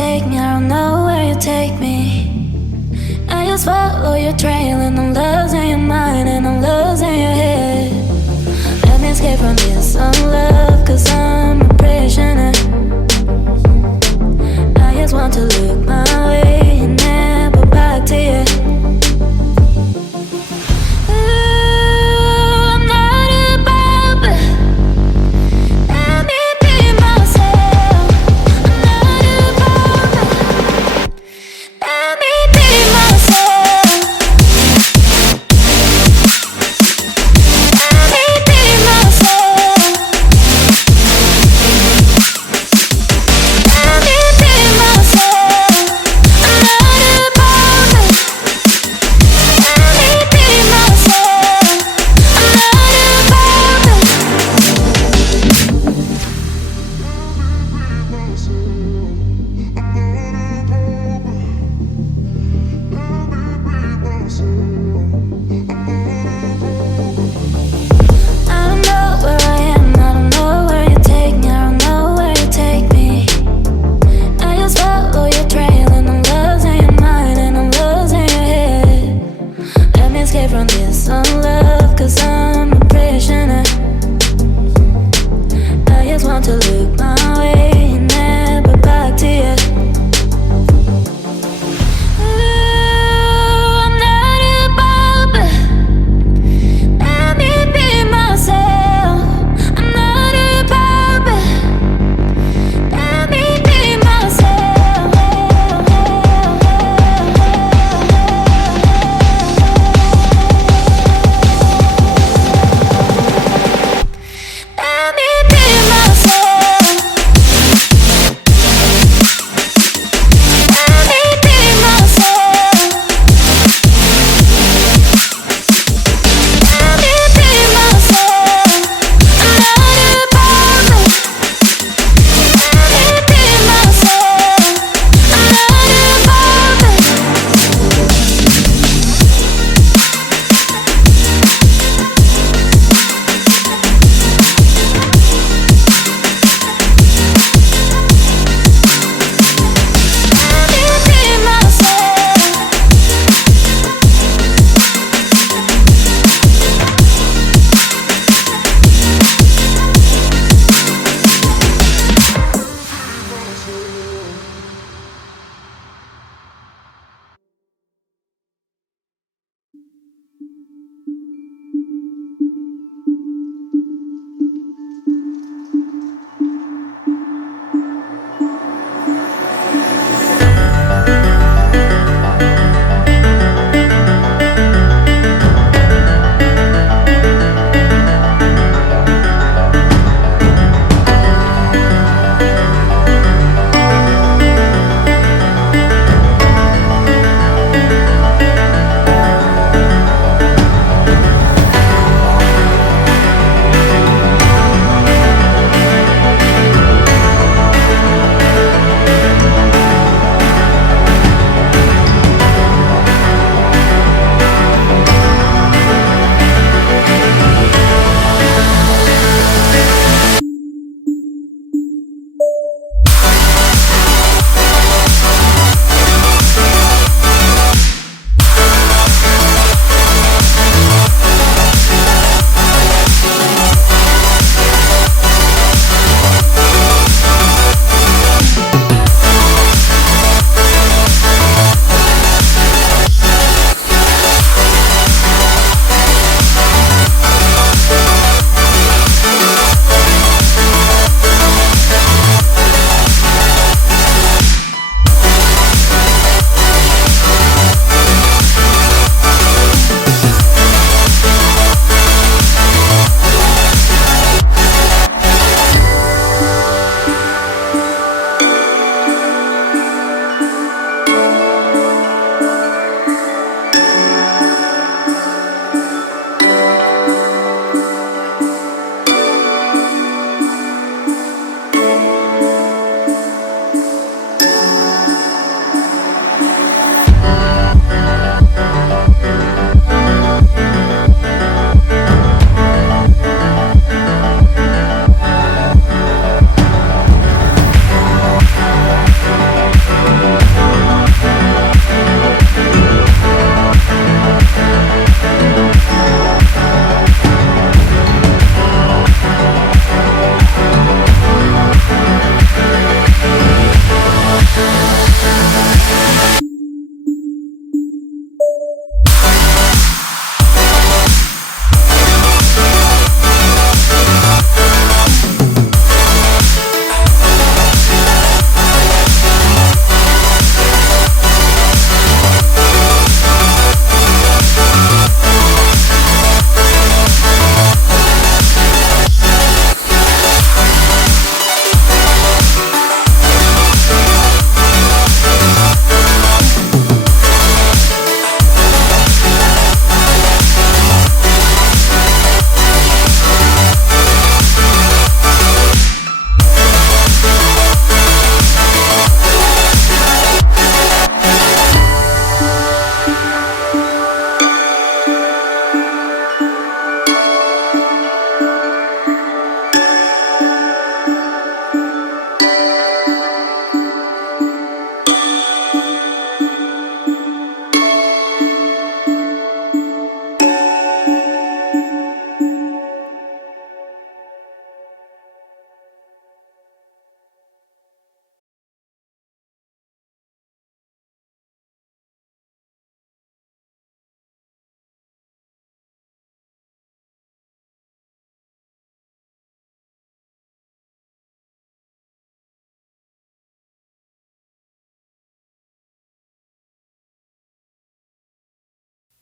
take me, I don't know where you take me. I just follow your trail and I'm losing your mind and I'm losing your head. Let me escape from this love, cause I'm a prisoner. I just want to look my way and never back to you.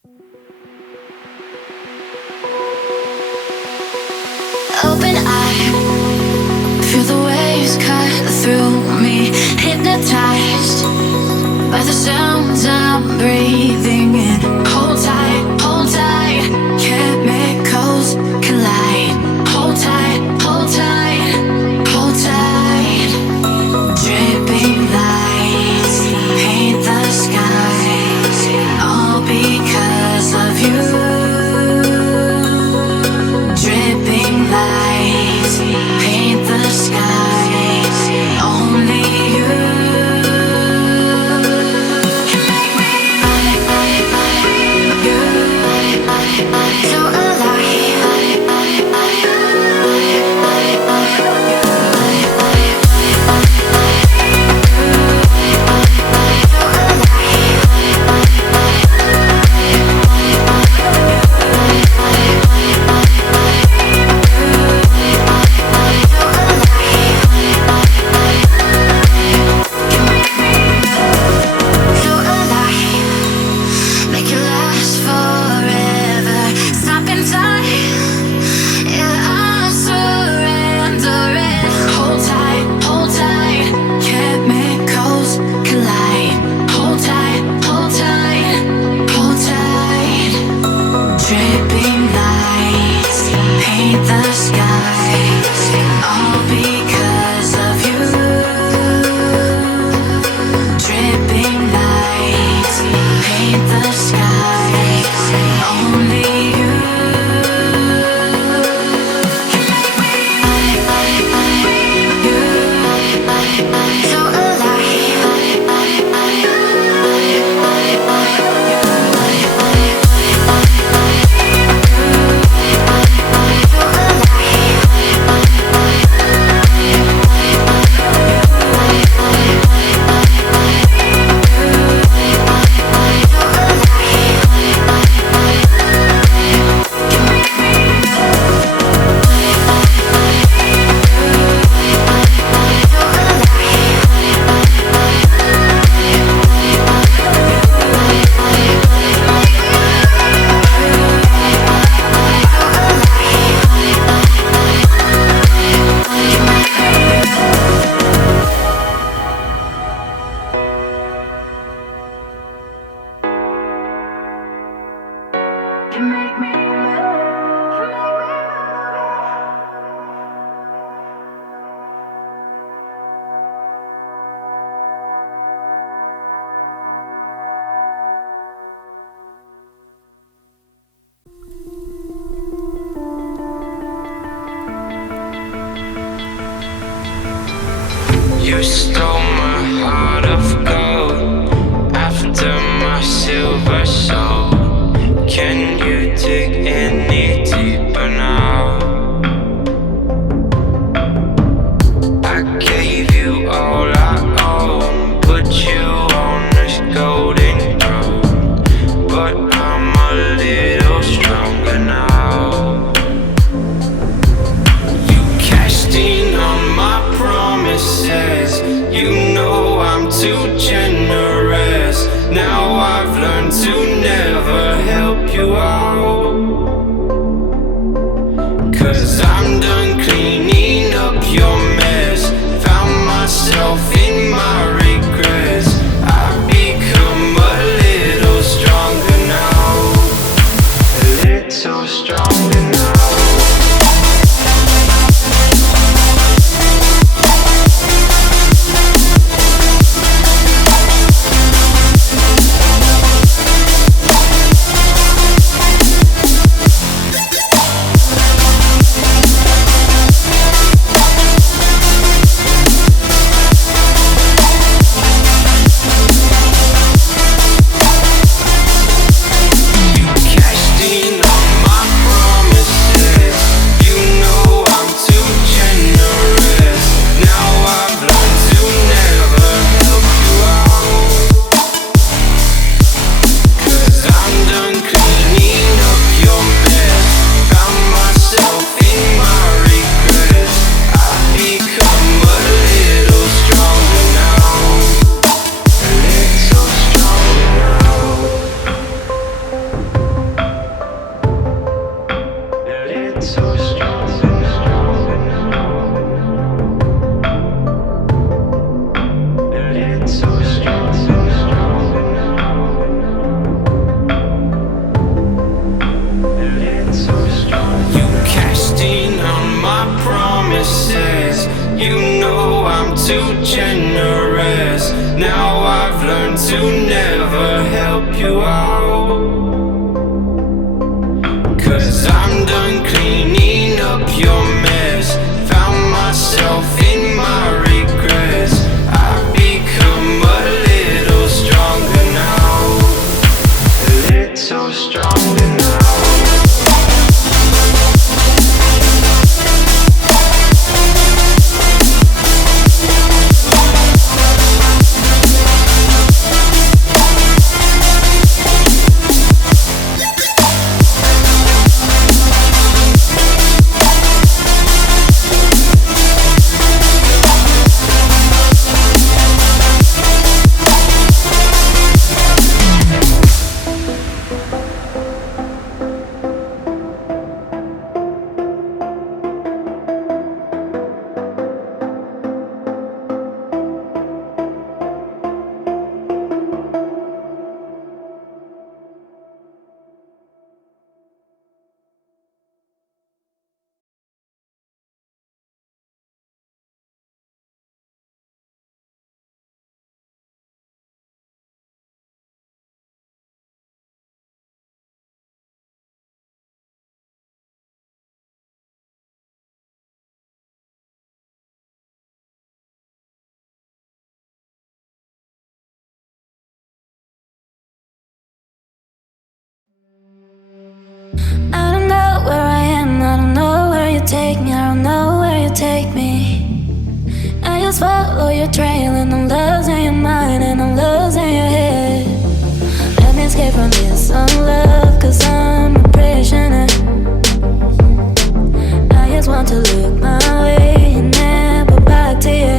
Open eye, feel the waves cut through me. Hypnotized by the sounds I'm breathing in. Hold tight, chemicals collide. Hold tight, hold tight, hold tight. Dripping lights paint the skies, all because of you. Dripping lights paint the skies, only you. So You stole my heart of gold after my silver soul. Can you dig any deeper now? I gave you all I own, put you on this golden throne, but I'm a little stronger now. You cashed in on my promises, you know I'm too jealous. promises. You know I'm too generous. Now I've learned to never help you out. 'Cause I'm done cleaning up your mess. Found myself in my regrets. I've become a little stronger now. A little stronger now. I don't know where I am, I don't know where you take me, I don't know where you take me. I just follow your trail and I'm losing your mind and I'm losing your head. Let me escape from this unlove, 'cause I'm a prisoner. I just want to look my way and never back to you.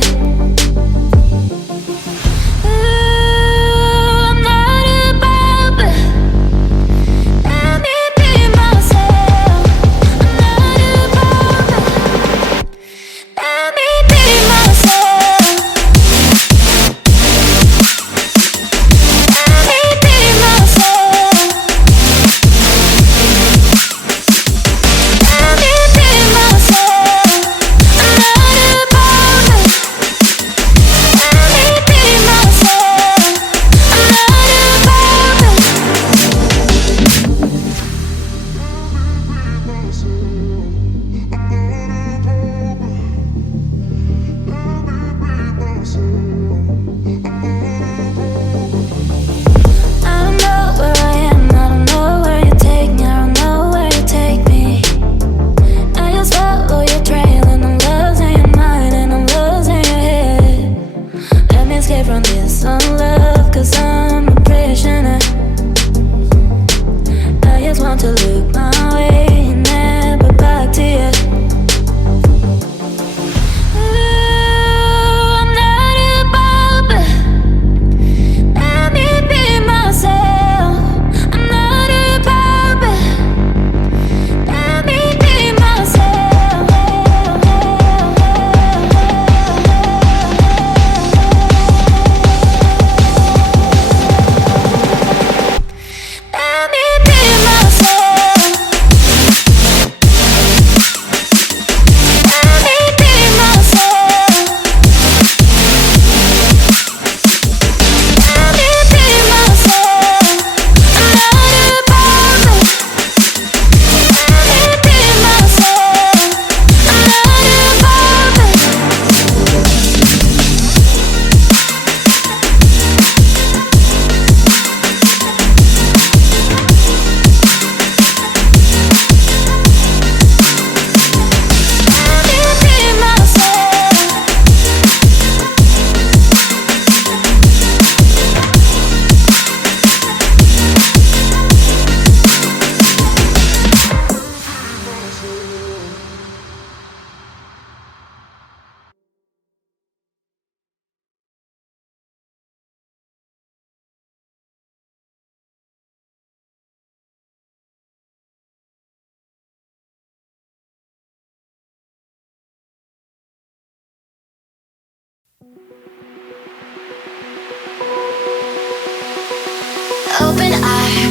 Open eye,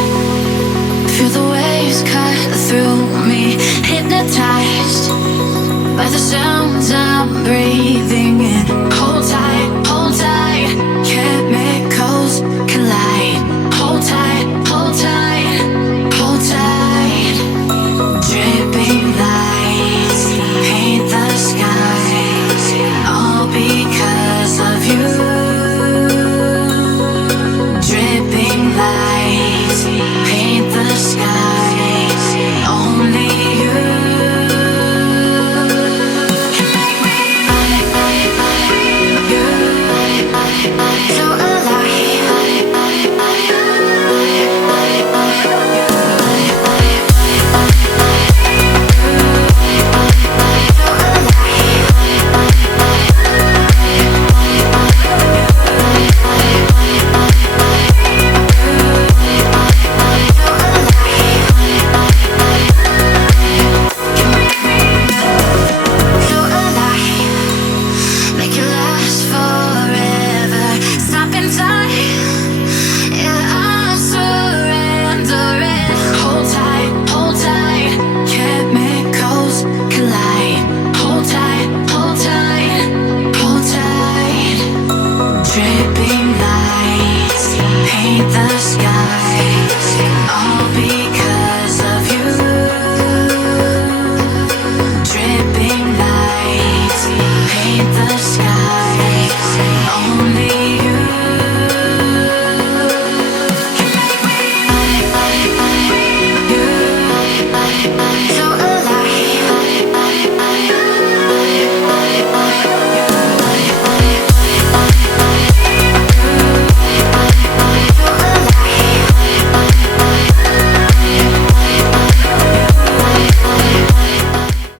feel the waves cut through me, hypnotized by the sounds I'm breathing in. Hold